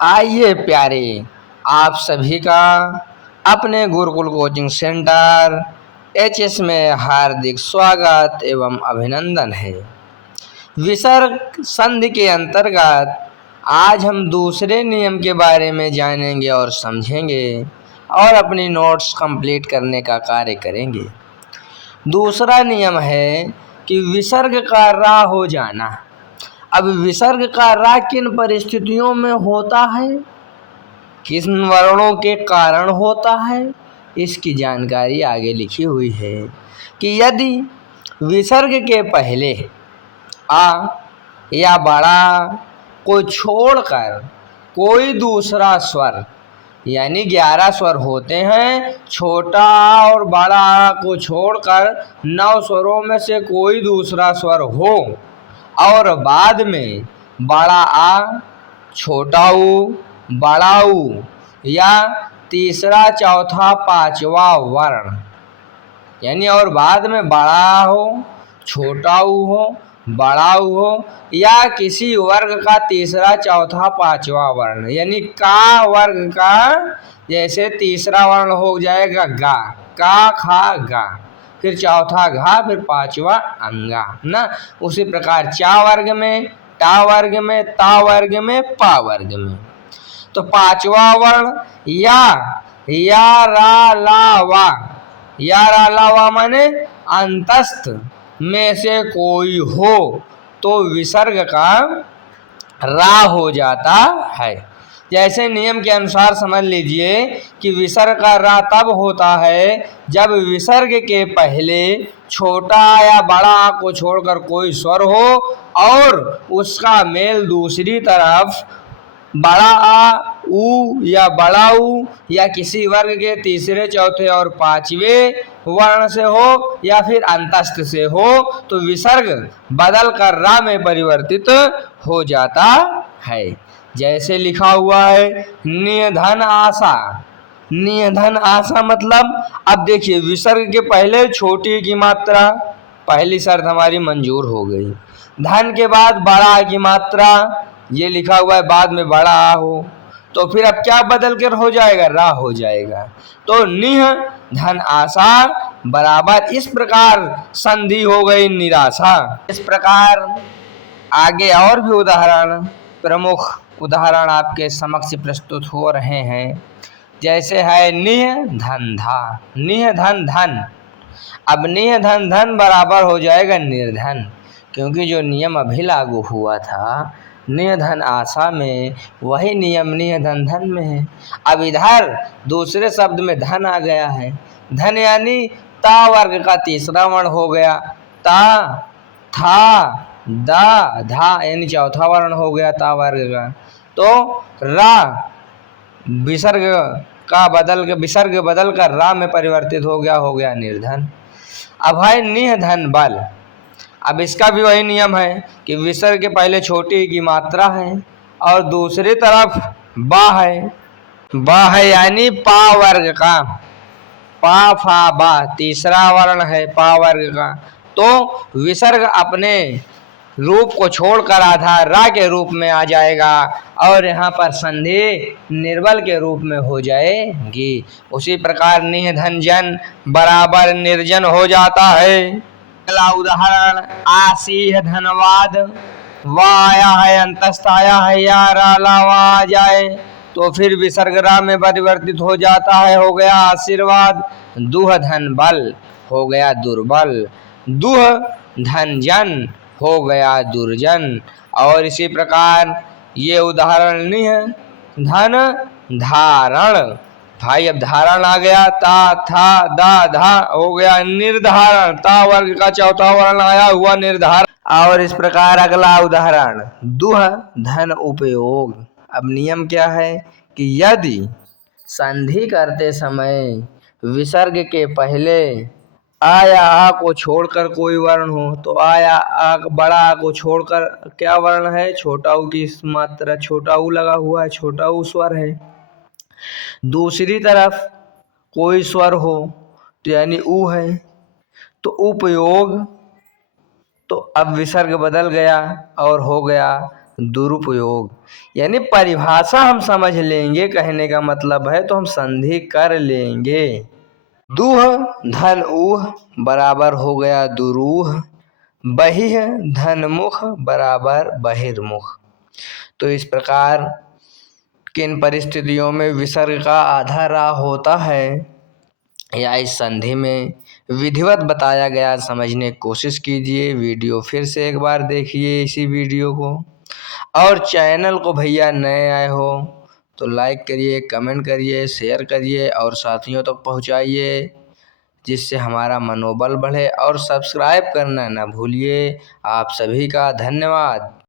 आइए प्यारे, आप सभी का अपने गुरुकुल कोचिंग सेंटर एचएस में हार्दिक स्वागत एवं अभिनंदन है। विसर्ग संधि के अंतर्गत आज हम दूसरे नियम के बारे में जानेंगे और समझेंगे और अपनी नोट्स कंप्लीट करने का कार्य करेंगे। दूसरा नियम है कि विसर्ग का रा हो जाना। अब विसर्ग का रा किन परिस्थितियों में होता है, किन वर्णों के कारण होता है, इसकी जानकारी आगे लिखी हुई है कि यदि विसर्ग के पहले आ या बड़ा को छोड़कर कोई दूसरा स्वर, यानी 11 स्वर होते हैं, छोटा और बड़ा को छोड़कर 9 स्वरों में से कोई दूसरा स्वर हो और बाद में बड़ा आ, छोटा ऊ, बड़ा ऊ या तीसरा चौथा पांचवा वर्ण, यानी और बाद में बड़ा हो, छोटा ऊ हो, बड़ा ऊ हो या किसी वर्ग का तीसरा चौथा पांचवा वर्ण, यानी का वर्ग का जैसे तीसरा वर्ण हो जाएगा गा, का खा गा, फिर चौथा घा, फिर पांचवा अंगा ना। उसी प्रकार चा वर्ग में, टा वर्ग में, ता वर्ग में, पा वर्ग में। तो पांचवा वर्ण या रा ला वा, या रा ला वा माने अंतस्थ में से कोई हो तो विसर्ग का रा हो जाता है। जैसे नियम के अनुसार समझ लीजिए कि विसर्ग का रा तब होता है जब विसर्ग के पहले छोटा या बड़ा को छोड़कर कोई स्वर हो और उसका मेल दूसरी तरफ बड़ा आ, ऊ या बड़ा ऊ या किसी वर्ग के तीसरे चौथे और पांचवें वर्ण से हो या फिर अंतस्थ से हो तो विसर्ग बदल कर रा में परिवर्तित हो जाता है। जैसे लिखा हुआ है निधन आशा। निधन आशा मतलब, अब देखिए विसर्ग के पहले छोटी की मात्रा, पहली शर्त हमारी मंजूर हो गई। धन के बाद बड़ा की मात्रा, ये लिखा हुआ है बाद में बड़ा आ हो, तो फिर अब क्या बदल कर हो जाएगा, रा हो जाएगा। तो निह धन आशा बराबर इस प्रकार संधि हो गई निराशा। इस प्रकार आगे और भी उदाहरण, प्रमुख उदाहरण आपके समक्ष प्रस्तुत हो रहे हैं। जैसे है निह धन धा, निह धन धन। अब निह धन धन बराबर हो जाएगा निर्धन, क्योंकि जो नियम अभी लागू हुआ था निह धन आशा में, वही नियम निह धन धन में है। अब इधर दूसरे शब्द में धन आ गया है। धन यानी ता वर्ग का तीसरा वर्ण हो गया, ता, था, दा, धा यानी चौथा वर्ण हो गया ता वर्ग का। तो रा विसर्ग का बदल के, विसर्ग बदल कर रा में परिवर्तित हो गया निर्धन। अब है निह धन बल। अब इसका भी वही नियम है कि विसर्ग के पहले छोटी की मात्रा है और दूसरी तरफ बा है। बा है यानी पा वर्ग का, पा फा बा तीसरा वर्ण है पा वर्ग का। तो विसर्ग अपने रूप को छोड़कर आधार रा के रूप में आ जाएगा और यहाँ पर संधि निर्बल के रूप में हो जाएगी। उसी प्रकार निह धन जन बराबर निर्जन हो जाता है। अगला उदाहरण आसीह धनवाद, वा आया है अंतस्थ आया है या रा ला वा आ जाए तो फिर विसर्ग रा में परिवर्तित हो जाता है, हो गया आशीर्वाद। दुह धन बल हो गया दुर्बल, दुह धन जन हो गया दुर्जन। और इसी प्रकार ये उदाहरण निह धन धारण। भाई अब धारण आ गया, ता था दा धा हो गया निर्धारण, ता वर्ग का चौथा वर्ण आया हुआ निर्धारण। और इस प्रकार अगला उदाहरण दुह धन उपयोग। अब नियम क्या है कि यदि संधि करते समय विसर्ग के पहले आ या आ को छोड़कर कोई वर्ण हो तो आ या आ, बड़ा आ को छोड़कर क्या वर्ण है, छोटा ऊ की मात्रा, छोटा ऊ लगा हुआ है, छोटा ऊ स्वर है। दूसरी तरफ कोई स्वर हो तो यानी ऊ है, तो उपयोग, तो अब विसर्ग बदल गया और हो गया दुरुपयोग, यानी परिभाषा हम समझ लेंगे, कहने का मतलब है तो हम संधि कर लेंगे। दूह धन ऊह बराबर हो गया दुरूह, बहिः धनमुख बराबर बहिर्मुख। तो इस प्रकार किन परिस्थितियों में विसर्ग का आधा राह होता है या इस संधि में विधिवत बताया गया, समझने की कोशिश कीजिए। वीडियो फिर से एक बार देखिए इसी वीडियो को, और चैनल को भैया नए आए हो तो लाइक करिए, कमेंट करिए, शेयर करिए और साथियों तक पहुंचाइए, जिससे हमारा मनोबल बढ़े, और सब्सक्राइब करना ना भूलिए। आप सभी का धन्यवाद।